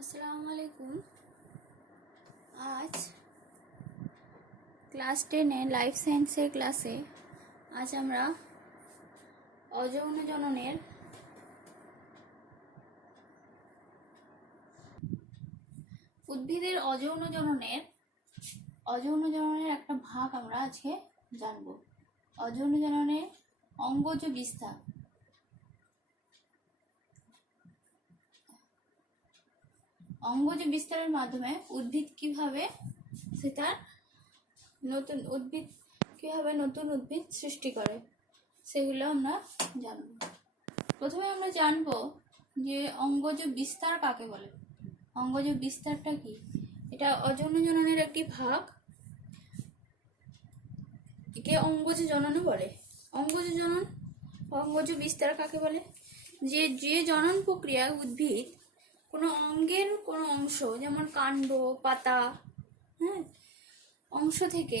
আসসালামু আলাইকুম। আজ ক্লাস 10-এ লাইফ সায়েন্সের ক্লাসে আজ আমরা অযৌন জননের উদ্ভিদের অযৌন জননের একটা ভাগ আমরা আজকে জানব। অযৌন জননের অঙ্গজ বিস্তার। অঙ্গজ বিস্তারের মাধ্যমে উদ্ভিদ কিভাবে নতুন উদ্ভিদ সৃষ্টি করে সেগুলো আমরা জানব। প্রথমে আমরা জানব যে অঙ্গজ বিস্তার কাকে বলে। অঙ্গজ বিস্তারটা কি? এটা অযৌন জননের একটি ভাগ, একে অঙ্গজ জননও বলে। অঙ্গজ বিস্তার কাকে বলে? যে জনন প্রক্রিয়া উদ্ভিদ কোনো অঙ্গের কোনো অংশ, যেমন কাণ্ড, পাতা, অংশ থেকে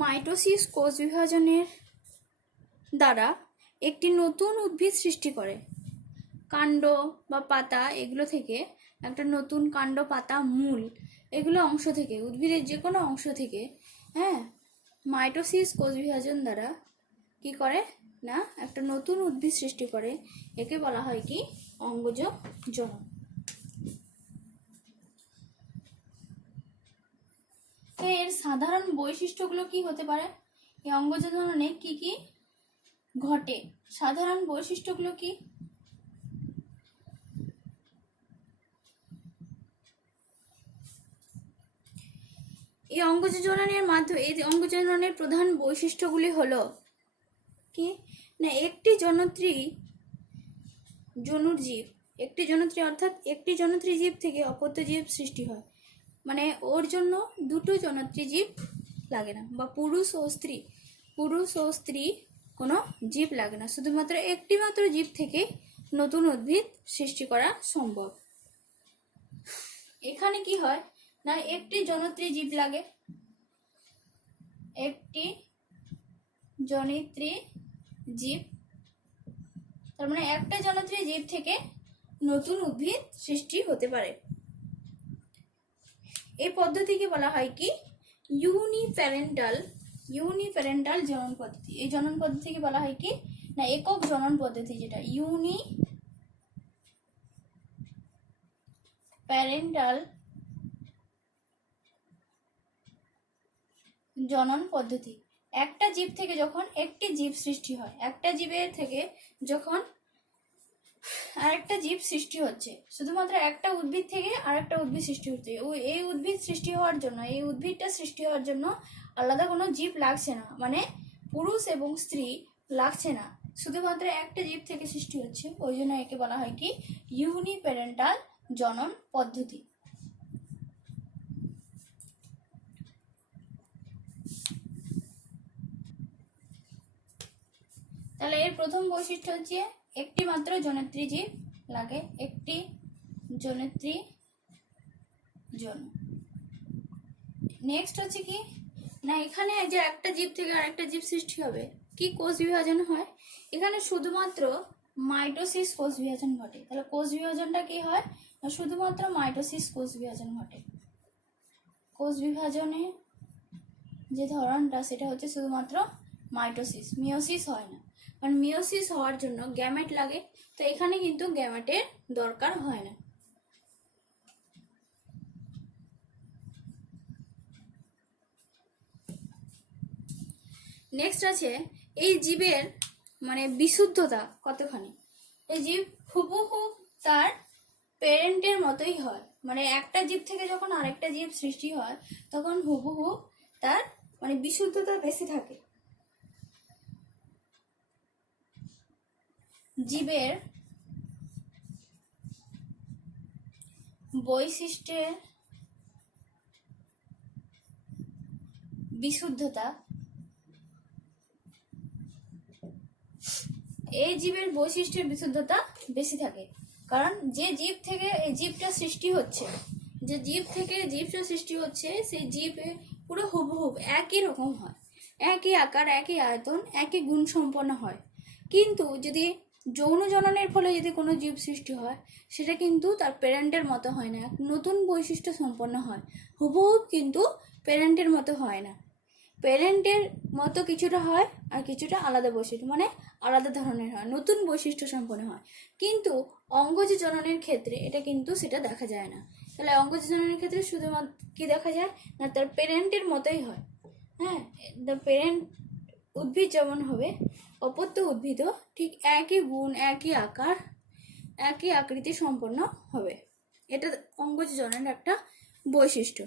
মাইটোসিস কোষ বিভাজনের দ্বারা একটি নতুন উদ্ভিদ সৃষ্টি করে। কাণ্ড বা পাতা এগুলো থেকে একটা নতুন কাণ্ড, পাতা, মূল এগুলো অংশ থেকে, উদ্ভিদের যে কোনো অংশ থেকে মাইটোসিস কোষ বিভাজন দ্বারা কি করে না একটা নতুন উদ্ভিদ সৃষ্টি করে। একে বলা হয় কি? অঙ্গজ জনন। এর সাধারণ বৈশিষ্ট্যগুলো কি হতে পারে? এই অঙ্গজ জননে কি কি ঘটে? সাধারণ বৈশিষ্ট্যগুলো কি? এই অঙ্গজ জননের প্রধান বৈশিষ্ট্যগুলি হলো কি না একটি জনত্রী অর্থাৎ একটি জনত্রী জীব থেকে অপত্য জীব সৃষ্টি হয়। মানে ওর জন্য দুটো জনত্রী জীব লাগে না, বা পুরুষ ও স্ত্রী কোনো জীব লাগে না, শুধুমাত্র একটি মাত্র জীব থেকে নতুন উদ্ভিদ সৃষ্টি করা সম্ভব। এখানে কি হয় না একটি জনত্রী জীব লাগে, একটি জনিত্রী জীব, তার মানে একটা জনত্রী জীব থেকে নতুন উদ্ভিদ সৃষ্টি হতে পারে। এই পদ্ধতিকে বলা হয় কি? ইউনিপ্যারেন্টাল জনন পদ্ধতি। এই জনন পদ্ধতিকে বলা হয় কি না একক জনন পদ্ধতি, যেটা ইউনিপ্যারেন্টাল জনন পদ্ধতি। একটা জীব থেকে যখন একটি জীব সৃষ্টি হয়, একটা জীবের থেকে যখন আরেকটা জীব সৃষ্টি হচ্ছে, শুধুমাত্র একটা উদ্ভিদ থেকে আরেকটা উদ্ভিদ সৃষ্টি হচ্ছে। এই উদ্ভিদটা সৃষ্টি হওয়ার জন্য আলাদা কোনো জীব লাগছে না, মানে পুরুষ এবং স্ত্রী লাগছে না, শুধুমাত্র একটা জীব থেকে সৃষ্টি হচ্ছে। ওই জন্য একে বলা হয় কি? ইউনিপ্যারেন্টাল জনন পদ্ধতি। তাহলে এর প্রথম বৈশিষ্ট্য হচ্ছে একটি মাত্র জনত্রী জীব লাগে, একটি জনত্রী জনন। নেক্সট হচ্ছে কি না এখানে যে একটা জীব থেকে আরেকটা জীব সৃষ্টি হবে, কি কোষ বিভাজন হয়? এখানে শুধুমাত্র মাইটোসিস কোষ বিভাজন ঘটে। তাহলে কোষ বিভাজনটা কি হয়? শুধুমাত্র মাইটোসিস কোষ বিভাজন ঘটে। কোষ বিভাজনে যে ধরনটা সেটা হচ্ছে শুধুমাত্র মাইটোসিস, মিওসিস হয় না। কারণ মিওসিস হওয়ার জন্য গ্যামেট লাগে, তো এখানে কিন্তু গ্যামেটের দরকার হয় না। নেক্সট আছে এই জীবের মানে বিশুদ্ধতা কতখানি। এই জীব হুবহু তার প্যারেন্টের মতোই হয়, মানে একটা জীব থেকে যখন আরেকটা জীব সৃষ্টি হয় তখন হুবহু তার মানে বিশুদ্ধতা বেশি থাকে। জীবের বৈশিষ্ট্যের বিশুদ্ধতা, এই জীবের বৈশিষ্ট্যের বিশুদ্ধতা বেশি থাকে, কারণ যে জীব থেকে এই জীবটা সৃষ্টি হচ্ছে, সেই জীব পুরো হুবহুব একই রকম হয়, একই আকার, একই আয়তন, একই গুণ সম্পন্ন হয়। কিন্তু যদি যৌন জননের ফলে যদি কোনো জীব সৃষ্টি হয় সেটা কিন্তু তার প্যারেন্টের মতো হয় না, এক নতুন বৈশিষ্ট্য সম্পন্ন হয়, হুবহু কিন্তু প্যারেন্টের মতো হয় না। প্যারেন্টের মতো কিছুটা হয় আর কিছুটা আলাদা বৈশিষ্ট্য, মানে আলাদা ধরনের হয়, নতুন বৈশিষ্ট্য সম্পন্ন হয়। কিন্তু অঙ্গজ জননের ক্ষেত্রে এটা কিন্তু সেটা দেখা যায় না। তাহলে অঙ্গজ জননের ক্ষেত্রে শুধুমাত্র কি দেখা যায় না, তার প্যারেন্টের মতোই হয়। হ্যাঁ, দ্য প্যারেন্ট উদ্ভিদ যেমন হবে, অপত্য উদ্ভিদও ঠিক একই গুণ, একই আকার, একই আকৃতি সম্পন্ন হবে। এটা অঙ্গজ জননের একটা বৈশিষ্ট্য।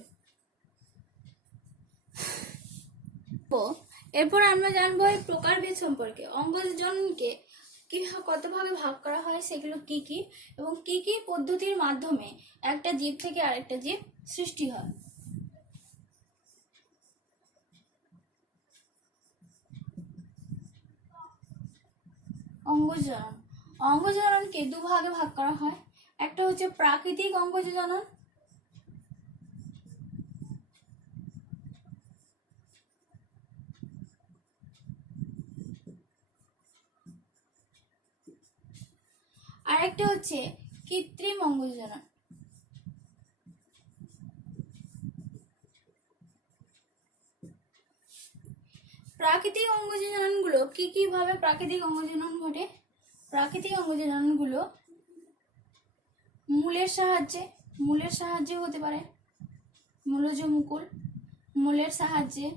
এরপর আমরা জানবো এই প্রকারভেদ সম্পর্কে। অঙ্গজ জননকে কি কত ভাগে ভাগ করা হয়, সেগুলো কি কি, এবং কি কি পদ্ধতির মাধ্যমে একটা জীব থেকে আরেকটা জীব সৃষ্টি হয়। অঙ্গজ জনন, অঙ্গজ জননকে দুভাগে ভাগ করা হয়। একটা হচ্ছে প্রাকৃতিক অঙ্গজ জনন, আর একটা হচ্ছে কৃত্রিম অঙ্গজ জনন। প্রাকৃতিক অঙ্গজননগুলো কি কি ভাবে প্রাকৃতিক অঙ্গজনন ঘটে? প্রাকৃতিক অঙ্গজননগুলো মূলের সাহায্যে হতে পারে, মূলজ মুকুল, মূলের সাহায্যে।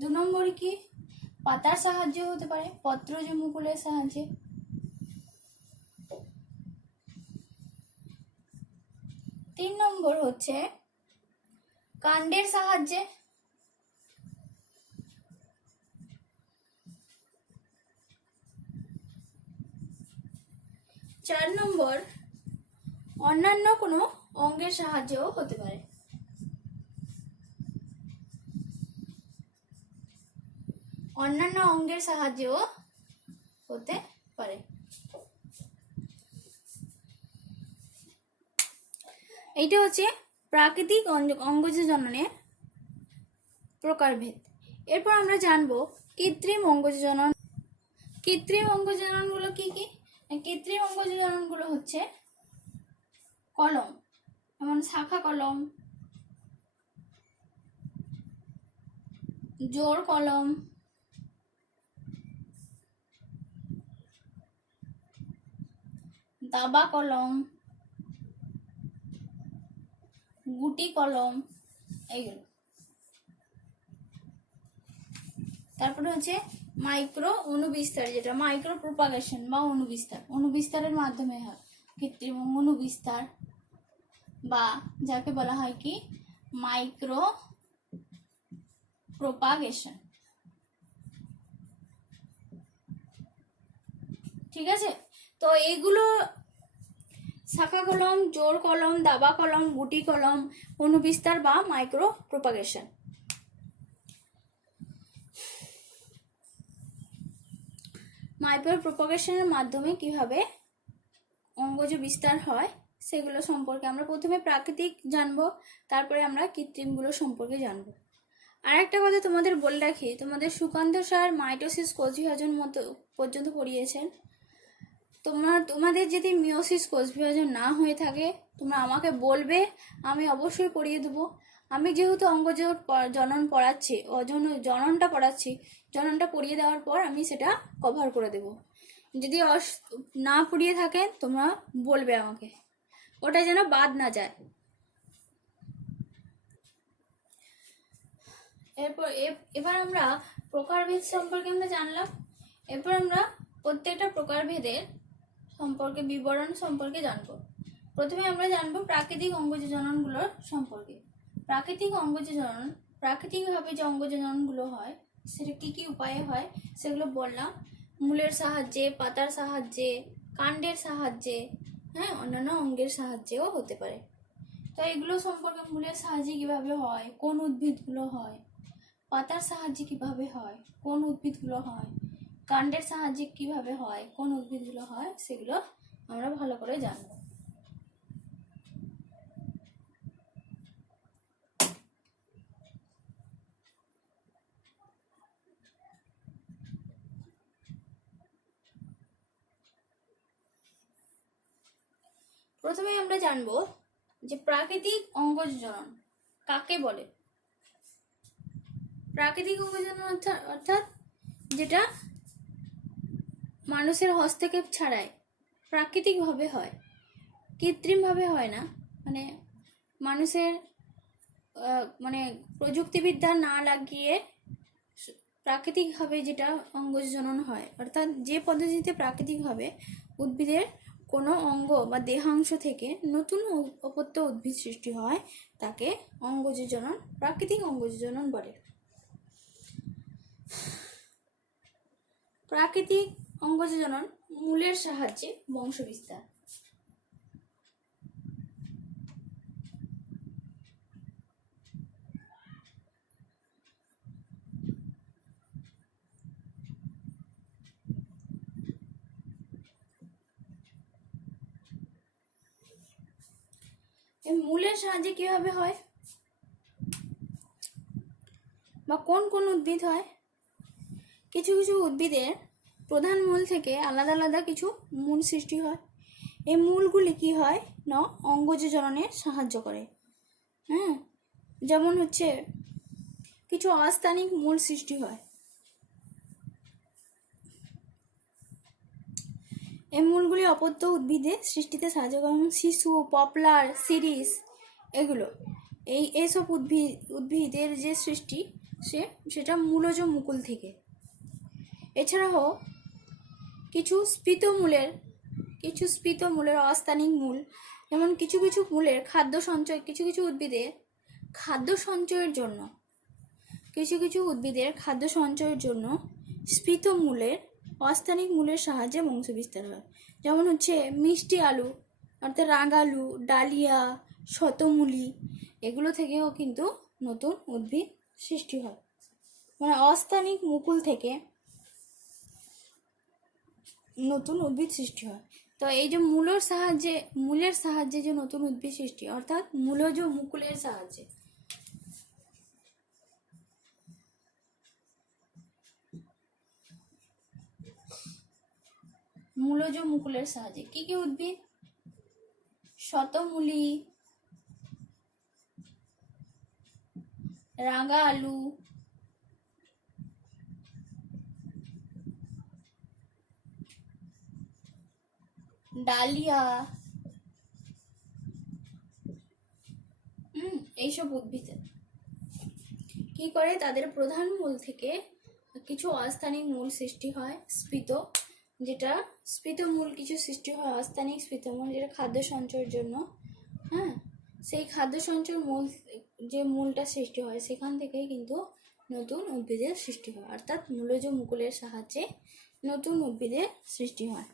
2 নম্বর কি, পাতার সাহায্যে হতে পারে, পত্রজ মুকুলের সাহায্যে। 3 নম্বর হচ্ছে কাণ্ডের সাহায্যে। 4 নম্বর অন্যান্য কোনো অঙ্গের সাহায্যেও হতে পারে। অন্যান্য অঙ্গের সাহায্যেও হতে পারে। এইটা হচ্ছে প্রাকৃতিক অঙ্গজ জননের প্রকারভেদ। এরপর আমরা জানবো কৃত্রিম অঙ্গজ জনন। কৃত্রিম অঙ্গজ জননগুলো কি কি? কৃত্রিম অঙ্গজ জননগুলো হচ্ছে কলম, যেমন শাখা কলম, জোড় কলম, দাবা কলম, গুটি কলম, এইগুলো। তারপরে হচ্ছে মাইক্রো অনুবিস্তার, যেটা মাইক্রো প্রোপাগেশন বা অনুবিস্তারের মাধ্যমে হয় কৃত্রিম অনুবিস্তার, বা যাকে বলা হয় কি মাইক্রো প্রোপাগেশন। ঠিক আছে, তো এইগুলো শাখা কলম, জোড় কলম, দাবা কলম, গুটি কলম, অনুবিস্তার বা মাইক্রো প্রোপাগেশন। মাইক্রো প্রোপাগেশনের মাধ্যমে কিভাবে অঙ্গজ বিস্তার হয় সেগুলো সম্পর্কে আমরা প্রথমে প্রাকৃতিক জানবো, তারপরে আমরা কৃত্রিমগুলো সম্পর্কে জানবো। আর একটা কথা তোমাদের বলে রাখি, তোমাদের সুকান্ত স্যার মাইটোসিস কোষ বিভাজন মতো পর্যন্ত পড়িয়েছেন। তোমাদের যদি মিওসিস কোষ বিভাজন না হয়ে থাকে তোমরা আমাকে বলবে, আমি অবশ্যই পড়িয়ে দেবো। আমি যেহেতু অঙ্গজ জনন পড়াচ্ছি, জননটা পড়িয়ে দেওয়ার পর আমি সেটা কভার করে দেব। যদি না পড়িয়ে থাকেন তোমরা বলবে আমাকে, ওটা যেন বাদ না যায়। এবার আমরা প্রকারভেদ সম্পর্কে আমরা জানলাম। এরপর আমরা প্রত্যেকটা প্রকারভেদের সম্পর্কে বিবরণ সম্পর্কে জানবো। প্রথমে আমরা জানবো প্রাকৃতিক অঙ্গজ জননগুলোর সম্পর্কে। প্রাকৃতিকভাবে যে অঙ্গজ জননগুলো হয় সেটা কি কি উপায়ে হয় সেগুলো বললাম। মূলের সাহায্যে, পাতার সাহায্যে, কাণ্ডের সাহায্যে, হ্যাঁ, অন্যান্য অঙ্গের সাহায্যেও হতে পারে। তো এগুলো সম্পর্কে, মূলের সাহায্যে কিভাবে হয়, কোন উদ্ভিদগুলো হয়, পাতার সাহায্যে কিভাবে হয়, কোন উদ্ভিদগুলো হয়, কাণ্ডের সাহায্যে কিভাবে হয়, কোন উদ্ভিদগুলো হয়, সেগুলো আমরা ভালো করে জানবো। প্রথমেই আমরা জানবো যে প্রাকৃতিক অঙ্গজ জনন কাকে বলে। প্রাকৃতিক অঙ্গজ জনন অর্থাৎ যেটা মানুষের হস্তক্ষেপ ছাড়াই প্রাকৃতিকভাবে হয়, কৃত্রিমভাবে হয় না, মানে মানুষের মানে প্রযুক্তিবিদ্যা না লাগিয়ে প্রাকৃতিকভাবে যেটা অঙ্গজ জনন হয়, অর্থাৎ যে পদ্ধতিতে প্রাকৃতিকভাবে উদ্ভিদের কোনো অঙ্গ বা দেহাংশ থেকে নতুন অপত্য উদ্ভিদ সৃষ্টি হয় তাকে অঙ্গজ জনন, প্রাকৃতিক অঙ্গজ জনন বলে। প্রাকৃতিক অঙ্গজ জনন মূলের সাহায্যে বংশবিস্তার। মূলের সাহায্যে কিভাবে হয় বা কোন কোন উদ্ভিদ হয়? কিছু কিছু উদ্ভিদের প্রধান মূল থেকে আলাদা আলাদা কিছু মূল সৃষ্টি হয়। এই মূলগুলি কি হয় না অঙ্গজ জননে সাহায্য করে। হ্যাঁ, যেমন হচ্ছে কিছু অস্থানিক মূল সৃষ্টি হয়। এই মূলগুলি অপত্য উদ্ভিদের সৃষ্টিতে সাহায্য করে, যেমন শিশু, পপলার, সিরিস, এগুলো এইসব উদ্ভিদের যে সৃষ্টি সেটা মূলজ মুকুল থেকে। এছাড়াও কিছু স্ফীত মূলের অস্থানিক মূল, যেমন কিছু কিছু মূলের খাদ্য সঞ্চয়, কিছু কিছু উদ্ভিদের খাদ্য সঞ্চয়ের জন্য স্ফীত মূলের অস্থানিক মূলের সাহায্যে বংশবিস্তার হয়। যেমন হচ্ছে মিষ্টি আলু অর্থাৎ রাঙালু, ডালিয়া, শতমূলি, এগুলো থেকেও কিন্তু নতুন উদ্ভিদ সৃষ্টি হয়, মানে অস্থানিক মুকুল থেকে নতুন উদ্ভিদ সৃষ্টি হয়। তো এই যে মূলের সাহায্যে যে নতুন উদ্ভিদ সৃষ্টি, অর্থাৎ মূলজ মুকুলের সাহায্যে। মূলজ মুকুলের সাহায্যে কি কি উদ্ভিদ? শতমূলি, রাঙা আলু, ডালিয়া, এইসব উদ্ভিদ কি করে, তাদের প্রধান মূল থেকে কিছু অস্থানিক মূল সৃষ্টি হয়, স্ফীত মূল কিছু সৃষ্টি হয়, অস্থানিক স্ফীত মূল, যেটা খাদ্য সঞ্চয়ের জন্য। হ্যাঁ, সেই খাদ্য সঞ্চয় যে মূলটা সৃষ্টি হয় সেখান থেকেই কিন্তু নতুন উদ্ভিদের সৃষ্টি হয়, অর্থাৎ মূলজ মুকুলের সাহায্যে নতুন উদ্ভিদের সৃষ্টি হয়।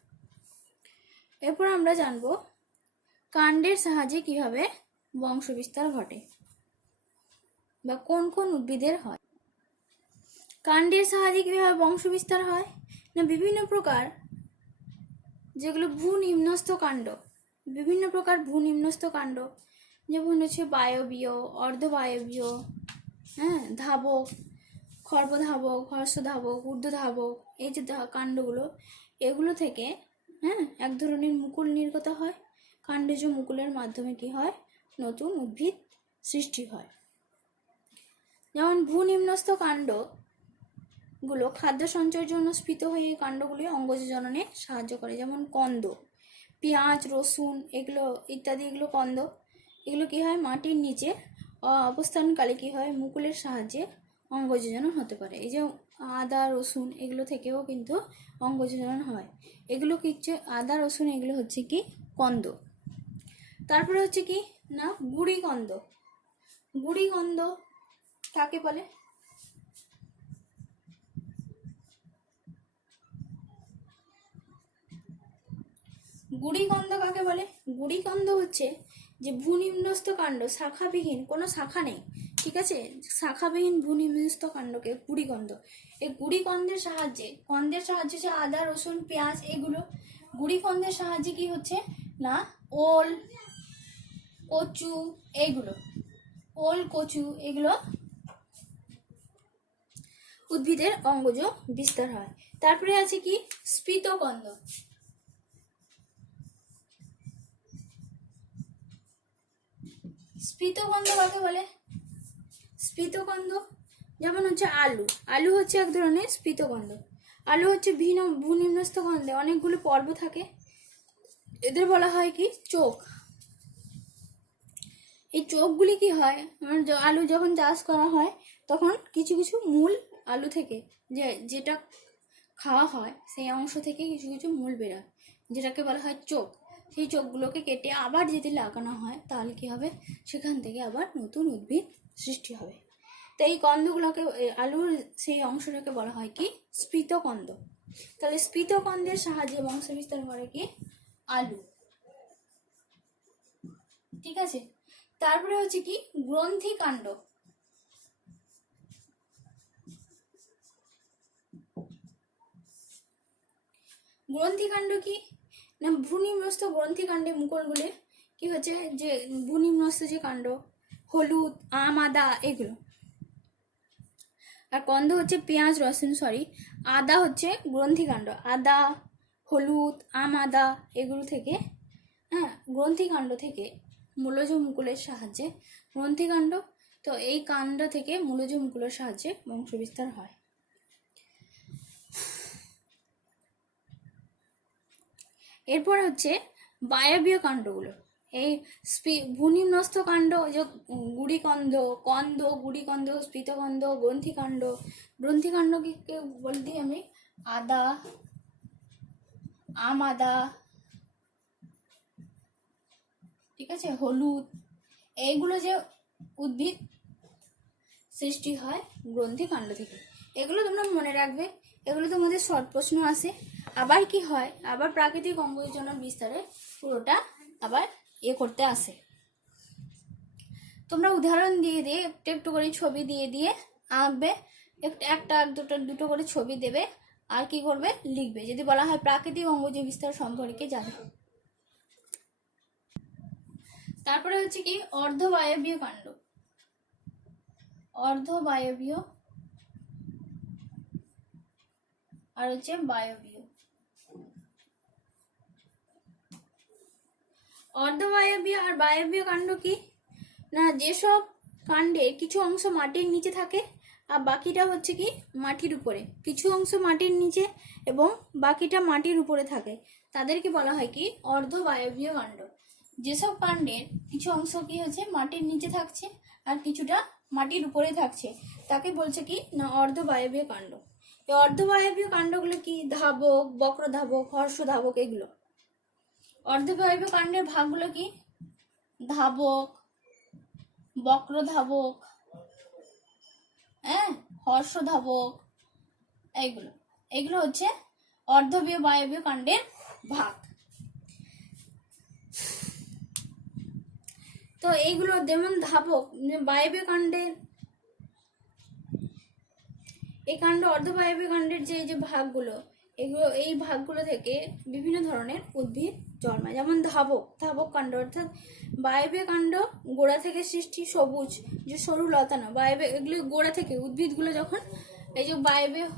এরপর আমরা জানবো কাণ্ডের সাহায্যে কিভাবে বংশবিস্তার ঘটে বা কোন কোন উদ্ভিদের হয়। কাণ্ডের সাহায্যে কিভাবে বংশবিস্তার হয় না, বিভিন্ন প্রকার ভূনিম্নস্থ কাণ্ড, যেমন হচ্ছে বায়বীয়, অর্ধবায়বীয়, ধাবক, খর্বধাবক, হর্ষধাবক, ঊর্ধ্বধাবক, এই যে কাণ্ডগুলো, এগুলো থেকে এক ধরনের মুকুল নির্গত হয়। কাণ্ডজ মুকুলের মাধ্যমে কি হয়, নতুন উদ্ভিদ সৃষ্টি হয়। যেমন ভূনিম্নস্থ কাণ্ডগুলো খাদ্য সঞ্চয়ের জন্য স্ফীত হয়ে এই কাণ্ডগুলি অঙ্গজ জননে সাহায্য করে, যেমন কন্দ, পেঁয়াজ, রসুন, এগুলো ইত্যাদি, এগুলো কন্দ। এগুলো কি হয়, মাটির নিচে অবস্থানকালে কি হয়, মুকুলের সাহায্যে অঙ্গজ জনন হতে পারে। এই যে আদা, রসুন, এগুলো থেকেও কিন্তু অঙ্গজ জনন হয়। এগুলো কি হচ্ছে, আদা, রসুন, এগুলো হচ্ছে কি কন্দ। তারপরে হচ্ছে কি না গুড়িকন্দ। গুড়িকন্দ কাকে বলে? গুড়িকন্দ হচ্ছে যে ভূনিম্নস্থ কাণ্ড, শাখাবিহীন, কোনো শাখা নেই, ঠিক আছে, শাখাবিহীন ভূনিম্নস্থ কাণ্ডকে গুড়িকন্দ। এই গুড়িকন্দের সাহায্যে হচ্ছে আদা, রসুন, পেঁয়াজ, এগুলো। গুড়িকন্দের সাহায্যে কি হচ্ছে না ওল, কচু, এগুলো উদ্ভিদের অঙ্গজ বিস্তার হয়। তারপরে আছে কি স্ফীতকন্দ। স্ফীতকন্দ কাকে বলে? স্ফীতকন্দ যেমন হচ্ছে আলু। আলু হচ্ছে এক ধরনের স্ফীতকন্দ। আলু হচ্ছে ভূনিম্নস্থ কন্দে অনেকগুলো পর্ব থাকে, এদের বলা হয় কি চোখ। এই চোখগুলি কি হয়, আলু যখন চাষ করা হয় তখন কিছু কিছু মূল আলু থেকে যেটা খাওয়া হয় সেই অংশ থেকে কিছু কিছু মূল বেরোয়, যেটাকে বলা হয় চোখ। সেই চোখগুলোকে কেটে আবার যদি লাগানো হয় তাহলে কি হবে, সেখান থেকে আবার নতুন উদ্ভিদ সৃষ্টি হবে। তো এই কন্দগুলোকে, আলুর সেই অংশটাকে বলা হয় কি স্ফীতকন্দ। তাহলে স্ফীতকন্দের সাহায্যে বংশ বিস্তার করে কি আলু। ঠিক আছে, তারপরে হচ্ছে কি গ্রন্থিকাণ্ড। গ্রন্থিকাণ্ড কি না, ভ্রূনিম্নস্থ গ্রন্থিকাণ্ডে মুকুলগুলি কি হচ্ছে, যে ভ্রূনিম্নস্থ যে কাণ্ড, হলুদ, আম, আদা এগুলো। আর কন্দ হচ্ছে পেঁয়াজ, রসুন, আদা হচ্ছে গ্রন্থিকাণ্ড। আদা, হলুদ, আম, আদা এগুলো থেকে, হ্যাঁ, গ্রন্থিকাণ্ড থেকে মূলজ মুকুলের সাহায্যে গ্রন্থিকাণ্ড, তো এই কাণ্ড থেকে মূলজ মুকুলের সাহায্যে বংশবিস্তার হয়। এরপর হচ্ছে বায়বীয় কাণ্ডগুলো। এই ভূনিম্নস্থ কাণ্ড, যে গুড়িকন্দ, গুড়িকন্দ, স্ফীতকন্দ, গ্রন্থিকাণ্ড। গ্রন্থিকাণ্ডকে বলতে আমি আদা, আম, আদা, ঠিক আছে, হলুদ, এইগুলো যে উদ্ভিদ সৃষ্টি হয় গ্রন্থিকাণ্ড থেকে। এগুলো তোমরা মনে রাখবে, এগুলো তোমাদের শর্ট প্রশ্ন আসে। আবার কি হয়, আবার প্রাকৃতিক অঙ্গজনের বিস্তারে পুরোটা আবার করতে আসে। তোমরা উদাহরণ দিয়ে দিয়ে একটু একটু করে ছবি দিয়ে দিয়ে আঁকবে, একটা দুটো করে ছবি দেবে, আর কি করবে লিখবে, যদি বলা হয় প্রাকৃতিক অঙ্গজ বিস্তার সম্পর্কে জানো। তারপরে হচ্ছে কি অর্ধবায়বীয় কাণ্ড। অর্ধবায়বীয় আর হচ্ছে বায়বীয়। অর্ধবায়বীয় আর বায়বীয় কাণ্ড কি না, যেসব কাণ্ডের কিছু অংশ মাটির নিচে থাকে আর বাকিটা হচ্ছে কি মাটির উপরে, কিছু অংশ মাটির নিচে এবং বাকিটা মাটির উপরে থাকে, তাদেরকে বলা হয় কি অর্ধবায়বীয় কাণ্ড। যেসব কাণ্ডের কিছু অংশ কি হচ্ছে মাটির নিচে থাকছে আর কিছুটা মাটির উপরে থাকছে, তাকে বলছে কি না অর্ধবায়বীয় কাণ্ড। এই অর্ধবায়বীয় কাণ্ডগুলো কি ধাবক, বক্রধাবক, হর্ষধাবক এগুলো। অর্ধবায়বীয় কাণ্ডের ভাগগুলো কি ধাবক, বক্রধাবক, হ্যাঁ, হর্ষধাবক, এগুলো হচ্ছে অর্ধবায়বীয় কাণ্ডের ভাগ। তো এইগুলো যেমন ধাবক, বায়বীয় কাণ্ডের এই কাণ্ড, অর্ধবায়বীয় কাণ্ডের যে ভাগগুলো, এগুলো এই ভাগগুলো থেকে বিভিন্ন ধরনের উদ্ভিদ জন্মায়। যেমন ধাবক কাণ্ড, অর্থাৎ বায়বীয় কাণ্ড গোড়া থেকে সৃষ্টি, সবুজ যে সরু লতানো বায়বীয়, এগুলো গোড়া থেকে উদ্ভিদগুলো যখন এই যে বায়বীয়,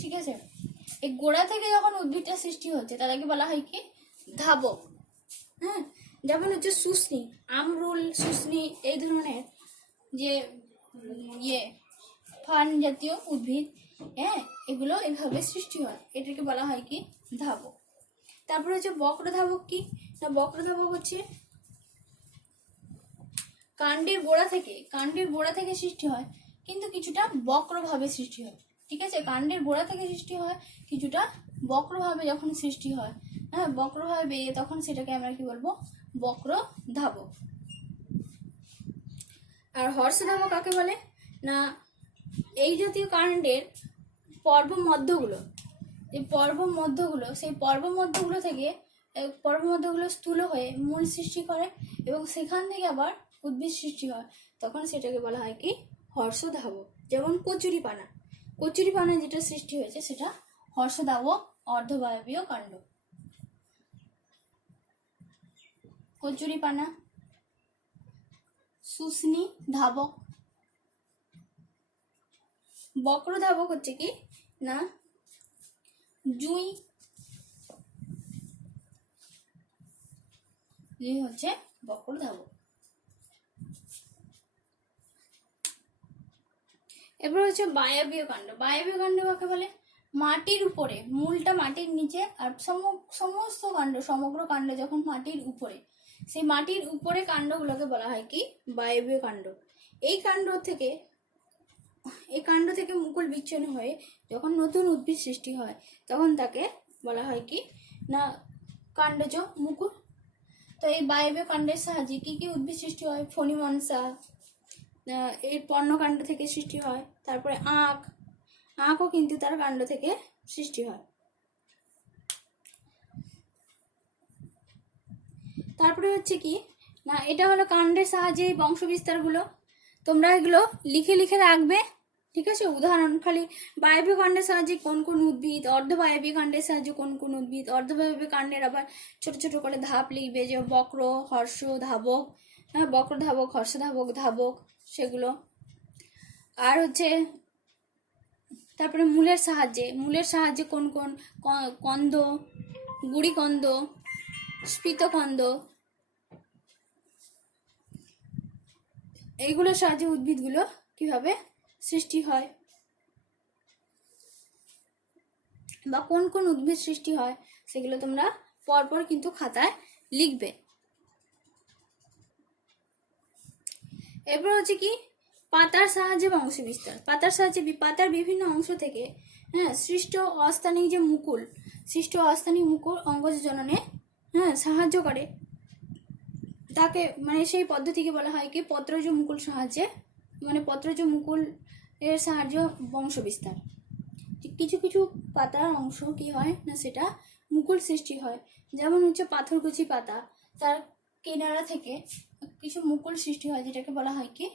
ঠিক আছে, এই গোড়া থেকে যখন উদ্ভিদটা সৃষ্টি হচ্ছে তাদেরকে বলা হয় কি ধাবক। হ্যাঁ, যেমন হচ্ছে শুষ্নি, আমরুল, শুষ্নি এই ধরনের যে ফার্ন জাতীয় উদ্ভিদ, হ্যাঁ, এগুলো এভাবে সৃষ্টি হয়, এটাকে বলা হয় কি ধাবক। তারপরে হচ্ছে বক্রধাবক। কি না, বক্রধাবক হচ্ছে কাণ্ডের গোড়া থেকে সৃষ্টি হয়, কিন্তু কিছুটা বক্রভাবে সৃষ্টি হয়। ঠিক আছে, কাণ্ডের গোড়া থেকে সৃষ্টি হয়, কিছুটা বক্রভাবে যখন সৃষ্টি হয়, হ্যাঁ, বক্রভাবে বেরিয়ে, তখন সেটাকে আমরা কি বলবো বক্রধাবক। আর হর্ষধাবক কাকে বলে না, এই জাতীয় কাণ্ডের পর্ব মধ্যগুলো, এই সেই পর্বমধ্যগুলো থেকে পর্বমধ্যগুলো স্থূল হয়ে মূল সৃষ্টি করে এবং সেখান থেকে আবার উদ্ভিদ সৃষ্টি হয়, তখন সেটাকে বলা হয় কি হর্ষধাবক। যেমন কচুরিপানা যেটা সৃষ্টি হয়েছে সেটা হর্ষধাবক অর্ধবায়বীয় কাণ্ড। কচুরিপানা, শুষ্নি ধাবক। বক্রধাবক হচ্ছে কি না জুঁই, জুঁই হচ্ছে বক্র ধাবক। এরপর হচ্ছে বায়বীয় কাণ্ড। বায়বীয় কাণ্ড কাকে বলে? মাটির উপরে, মূলটা মাটির নিচে আর সমস্ত কাণ্ড, সমগ্র কাণ্ড যখন মাটির উপরে, সেই মাটির উপরে কাণ্ডগুলোকে বলা হয় কি? বায়বীয় কাণ্ড। এই কাণ্ড থেকে মুকুল বিচ্ছিন্ন হয়ে যখন নতুন উদ্ভিদ সৃষ্টি হয় তখন তাকে বলা হয় কি না কাণ্ডজ মুকুল। তো এই বায়বীয় কাণ্ডের সাহায্যে কি কি উদ্ভিদ সৃষ্টি হয়? ফণিমনসা, এর পর্ণকাণ্ড থেকে সৃষ্টি হয়। তারপরে আঁকও কিন্তু তার কাণ্ড থেকে সৃষ্টি হয়। তারপরে হচ্ছে কি না এটা হলো কাণ্ডের সাহায্যে বংশ বিস্তারগুলো। তোমরা এগুলো লিখে লিখে রাখবে, ঠিক আছে? উদাহরণ খালি বায়বীয় কাণ্ডের সাহায্যে কোন কোন উদ্ভিদ, অর্ধবায়বীয় কাণ্ডের সাহায্যে কোন কোন উদ্ভিদ, অর্ধবায়বীয় কাণ্ডের আবার ছোট ছোট করে ধাপ লিখবে, যে বক্র, হর্ষ, ধাবক, হ্যাঁ বক্র ধাবক, হর্ষ ধাবক, ধাবক সেগুলো। আর হচ্ছে তারপরে মূলের সাহায্যে কোন কোন কন্দ, গুড়ি কন্দ, স্ফীতকন্দ, এইগুলোর সাহায্যে উদ্ভিদগুলো কিভাবে সৃষ্টি হয় বা কোন কোন উদ্ভিদ সৃষ্টি হয় সেগুলো তোমরা পরপর কিন্তু খাতায় লিখবে। এরপর হচ্ছে কি পাতার সাহায্যে বংশ বিস্তার। পাতার সাহায্যে পাতার বিভিন্ন অংশ থেকে সৃষ্ট অস্থানিক মুকুল অঙ্গজ জননে সাহায্য করে, তাকে মানে সেই পদ্ধতিকে বলা হয় কি পত্রজ মুকুল সাহায্যে, মানে পত্রজ মুকুল এর সাহায্য বংশ বিস্তার। কিছু কিছু পাতার অংশ কি হয় না সেটা মুকুল সৃষ্টি হয়, যেমন হচ্ছে পাথরকুচি পাতা, তার কিনারা থেকে কিছু মুকুল সৃষ্টি হয় যেটাকে বলা হয় কি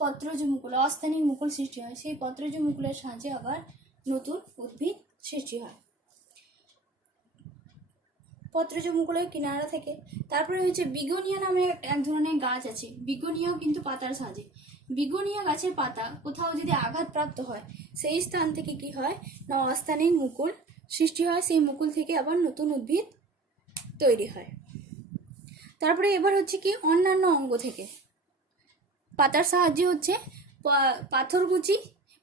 পত্রজ মুকুল, অস্থানিক মুকুল সৃষ্টি হয়। সেই পত্রজ মুকুলের সাহায্যে আবার নতুন উদ্ভিদ সৃষ্টি হয় পত্রজ মুকুলের কিনারা থেকে। তারপরে হচ্ছে বিগোনিয়া নামে এক ধরনের গাছ আছে, বিগোনিয়াও কিন্তু পাতার সাহায্যে। বিগোনিয়া গাছের পাতা কোথাও যদি আঘাতপ্রাপ্ত হয় সেই স্থান থেকে কি হয় না অস্থানিক মুকুল সৃষ্টি হয়, সেই মুকুল থেকে আবার নতুন উদ্ভিদ তৈরি হয়। তারপরে এবার হচ্ছে কি অন্যান্য অঙ্গ থেকে পাতার সাহায্যে হচ্ছে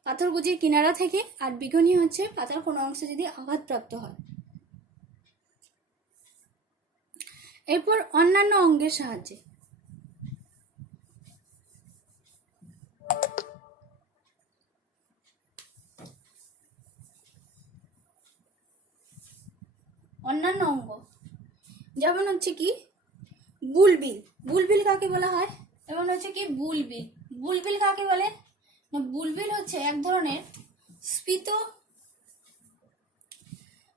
পাথরকুচির কিনারা থেকে, আর বিগোনিয়া হচ্ছে পাতার কোনো অংশ যদি আঘাতপ্রাপ্ত হয়। এরপর অন্যান্য অঙ্গের সাহায্যে অন্যান্য অঙ্গ যেমন হচ্ছে কি বুলবিল কাকে বলা হয়? যেমন হচ্ছে কি বুলবিল কাকে বলে না বুলবিল হচ্ছে এক ধরনের স্ফীত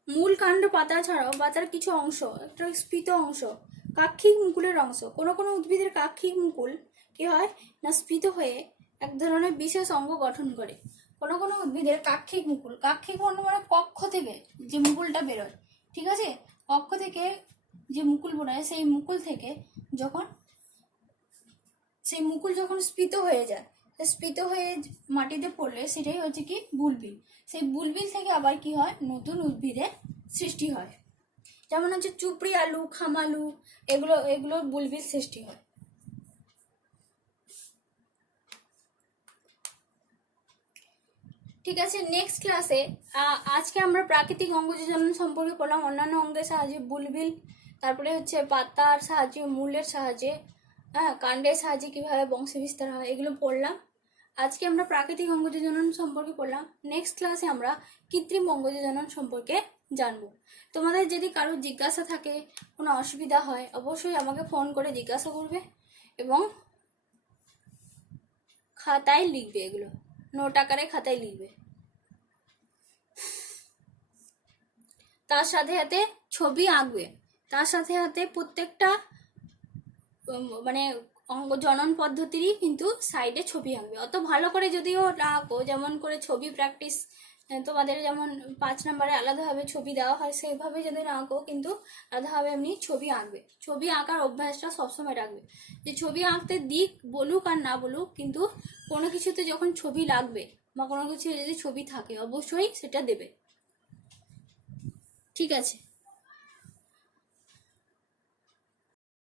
মূল কাণ্ড পাতা ছাড়াও পাতার কিছু অংশ, একটা স্ফীত অংশ, কাক্ষিক মুকুলের অংশ। কোনো কোনো উদ্ভিদের কাক্ষিক মুকুল কি হয় না স্ফীত হয়ে এক ধরনের বিশেষ অঙ্গ গঠন করে। কোনো কোনো উদ্ভিদের কাক্ষিক মানে কক্ষ থেকে যে মুকুলটা বেরোয়, ঠিক আছে? কক্ষ থেকে যে মুকুল বেরোয় সেই মুকুল যখন স্ফীত হয়ে যায়, স্ফীত হয়ে মাটিতে পড়লে সেটাই হচ্ছে কি বুলবিল। সেই বুলবিল থেকে আবার কি হয় নতুন উদ্ভিদের সৃষ্টি হয়, যেমন হচ্ছে চুপড়ি আলু, খামালু, এগুলো বুলবিল সৃষ্টি হয়। ঠিক আছে, নেক্সট ক্লাসে আজকে আমরা প্রাকৃতিক অঙ্গজনন সম্পর্কে পড়লাম, অন্যান্য অঙ্গের সাহায্যে বুলবিল, তারপরে হচ্ছে পাতার সাহায্যে, মূলের সাহায্যে, কাণ্ডের সাহায্যে কিভাবে বংশ বিস্তার হয় এগুলো পড়লাম। আজকে আমরা প্রাকৃতিক অঙ্গজনন সম্পর্কে পড়লাম। নেক্সট ক্লাসে আমরা কৃত্রিম অঙ্গজনন সম্পর্কে জানবো। তোমাদের যদি কারো জিজ্ঞাসা থাকে, কোনো অসুবিধা হয়, অবশ্যই আমাকে ফোন করে জিজ্ঞাসা করবে এবং খাতায় লিখবে, এগুলো নোট আকারে খাতায় লিখবে। তার সাথে সাথে ছবি আঁকবে, তার সাথে সাথে প্রত্যেকটা মানে অঙ্গ জনন পদ্ধতিরই কিন্তু সাইডে ছবি আঁকবে। অত ভালো করে যদিও না আঁকো, যেমন করে ছবি প্র্যাকটিস তোমাদের যেমন 5 নম্বরে আলাদাভাবে ছবি দেওয়া হয় সেইভাবে যদি না আঁকো কিন্তু আলাদাভাবে এমনি ছবি আঁকবে। ছবি আঁকার অভ্যাসটা সবসময় রাখবে, যে ছবি আঁকতে দিক বলুক আর না বলুক কিন্তু কোনো কিছুতে যখন ছবি লাগবে বা কোনো কিছু যদি ছবি থাকে অবশ্যই সেটা দেবে। ঠিক আছে।